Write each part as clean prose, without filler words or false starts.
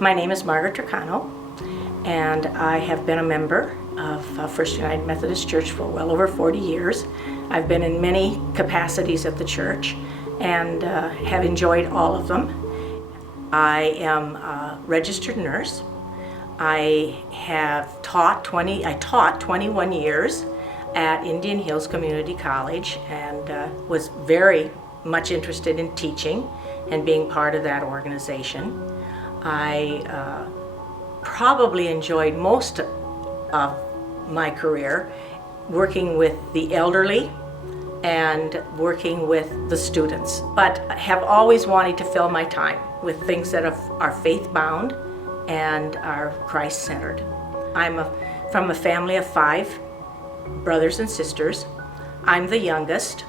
My name is Margaret Turcano, and I have been a member of First United Methodist Church for well over 40 years. I've been in many capacities at the church and have enjoyed all of them. I am a registered nurse. I taught 21 years at Indian Hills Community College and was very much interested in teaching and being part of that organization. I probably enjoyed most of my career working with the elderly and working with the students, but have always wanted to fill my time with things that are faith-bound and are Christ-centered. I'm from a family of 5 brothers and sisters. I'm the youngest,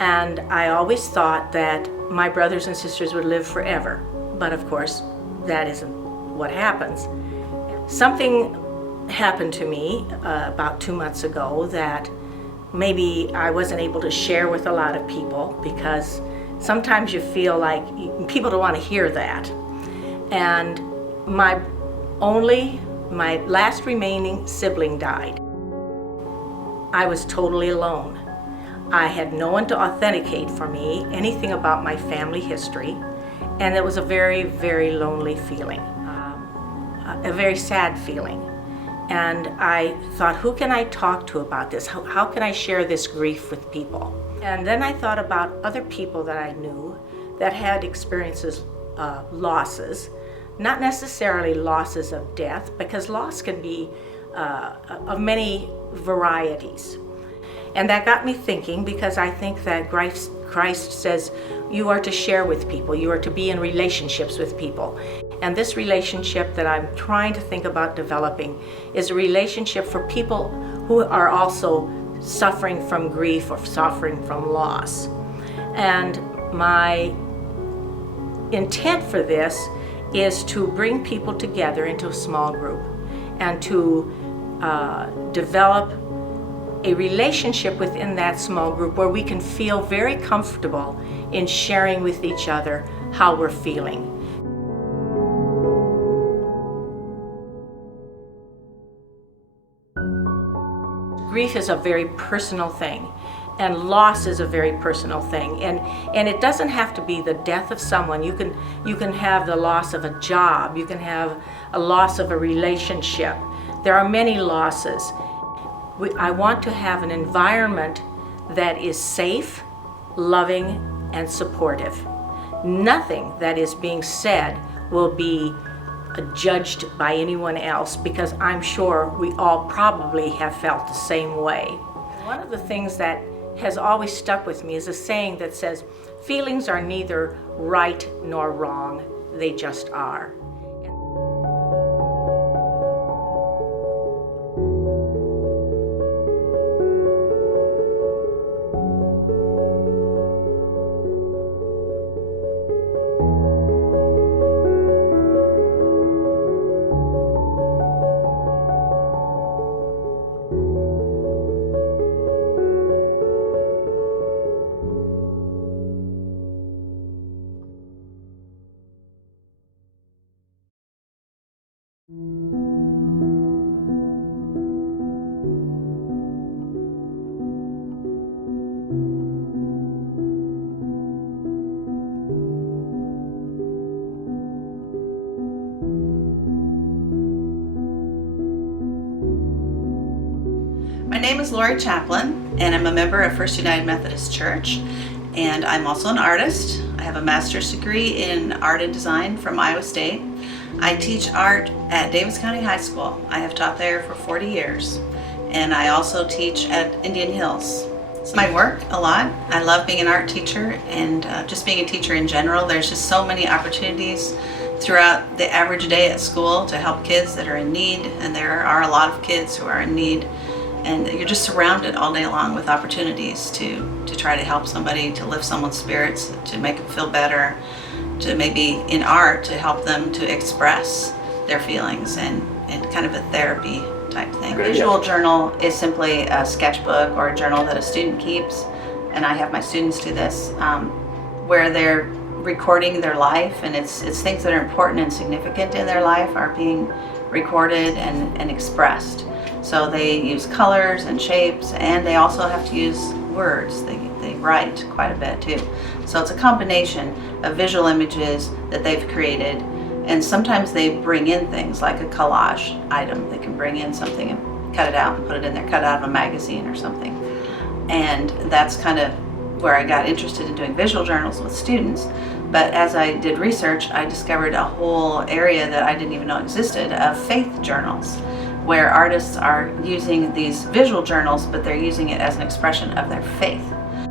and I always thought that my brothers and sisters would live forever, but of course that isn't what happens. Something happened to me about 2 months ago that maybe I wasn't able to share with a lot of people, because sometimes you feel like people don't want to hear that. And my last remaining sibling died. I was totally alone. I had no one to authenticate for me anything about my family history, and it was a very, very lonely feeling, a very sad feeling. And I thought, who can I talk to about this? How can I share this grief with people? And then I thought about other people that I knew that had experiences, losses, not necessarily losses of death, because loss can be of many varieties. And that got me thinking, because I think that Christ says you are to share with people, you are to be in relationships with people. And this relationship that I'm trying to think about developing is a relationship for people who are also suffering from grief or suffering from loss. And my intent for this is to bring people together into a small group and to develop a relationship within that small group where we can feel very comfortable in sharing with each other how we're feeling. Grief is a very personal thing, and loss is a very personal thing, and it doesn't have to be the death of someone. You can have the loss of a job, you can have a loss of a relationship. There are many losses. I want to have an environment that is safe, loving, and supportive. Nothing that is being said will be judged by anyone else, because I'm sure we all probably have felt the same way. One of the things that has always stuck with me is a saying that says, feelings are neither right nor wrong, they just are. My name is Lori Chaplin, and I'm a member of First United Methodist Church, and I'm also an artist. I have a master's degree in art and design from Iowa State. I teach art at Davis County High School. I have taught there for 40 years, and I also teach at Indian Hills. So I work a lot. I love being an art teacher and just being a teacher in general. There's just so many opportunities throughout the average day at school to help kids that are in need, and there are a lot of kids who are in need. And you're just surrounded all day long with opportunities to try to help somebody, to lift someone's spirits, to make them feel better, to maybe in art to help them to express their feelings and kind of a therapy type thing. A visual journal is simply a sketchbook or a journal that a student keeps, and I have my students do this, where they're recording their life, and it's things that are important and significant in their life are being recorded and expressed. So they use colors and shapes, and they also have to use words. They write quite a bit too. So it's a combination of visual images that they've created, and sometimes they bring in things like a collage item. They can bring in something and cut it out and put it in there, cut out of a magazine or something. And that's kind of where I got interested in doing visual journals with students. But as I did research, I discovered a whole area that I didn't even know existed of faith journals, where artists are using these visual journals, but they're using it as an expression of their faith.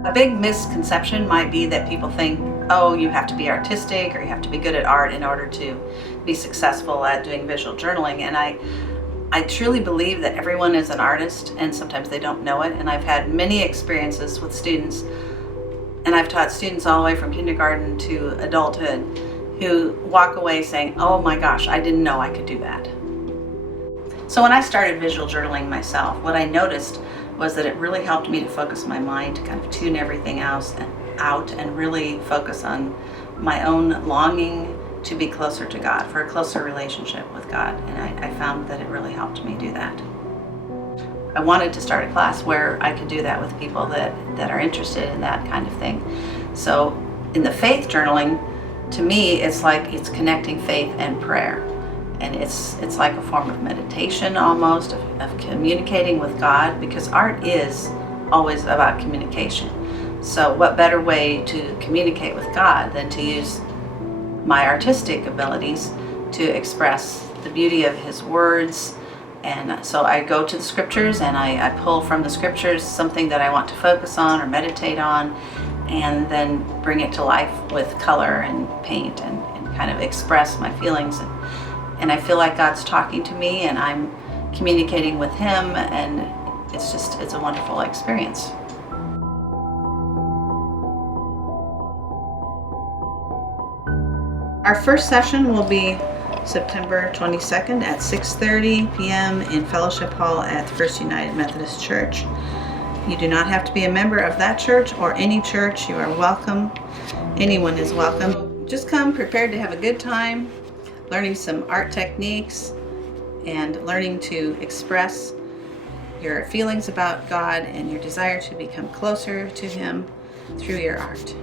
A big misconception might be that people think, oh, you have to be artistic or you have to be good at art in order to be successful at doing visual journaling. And I truly believe that everyone is an artist, and sometimes they don't know it. And I've had many experiences with students, and I've taught students all the way from kindergarten to adulthood who walk away saying, oh my gosh, I didn't know I could do that. So when I started visual journaling myself, what I noticed was that it really helped me to focus my mind, to kind of tune everything else out and really focus on my own longing to be closer to God, for a closer relationship with God. And I found that it really helped me do that. I wanted to start a class where I could do that with people that are interested in that kind of thing. So in the faith journaling, to me, it's like it's connecting faith and prayer. And it's like a form of meditation almost, of communicating with God, because art is always about communication. So what better way to communicate with God than to use my artistic abilities to express the beauty of His words. And so I go to the scriptures and I pull from the scriptures something that I want to focus on or meditate on, and then bring it to life with color and paint and kind of express my feelings. And I feel like God's talking to me and I'm communicating with Him, and it's a wonderful experience. Our first session will be September 22nd at 6:30 p.m. in Fellowship Hall at First United Methodist Church. You do not have to be a member of that church or any church. You are welcome. Anyone is welcome. Just come prepared to have a good time, learning some art techniques and learning to express your feelings about God and your desire to become closer to Him through your art.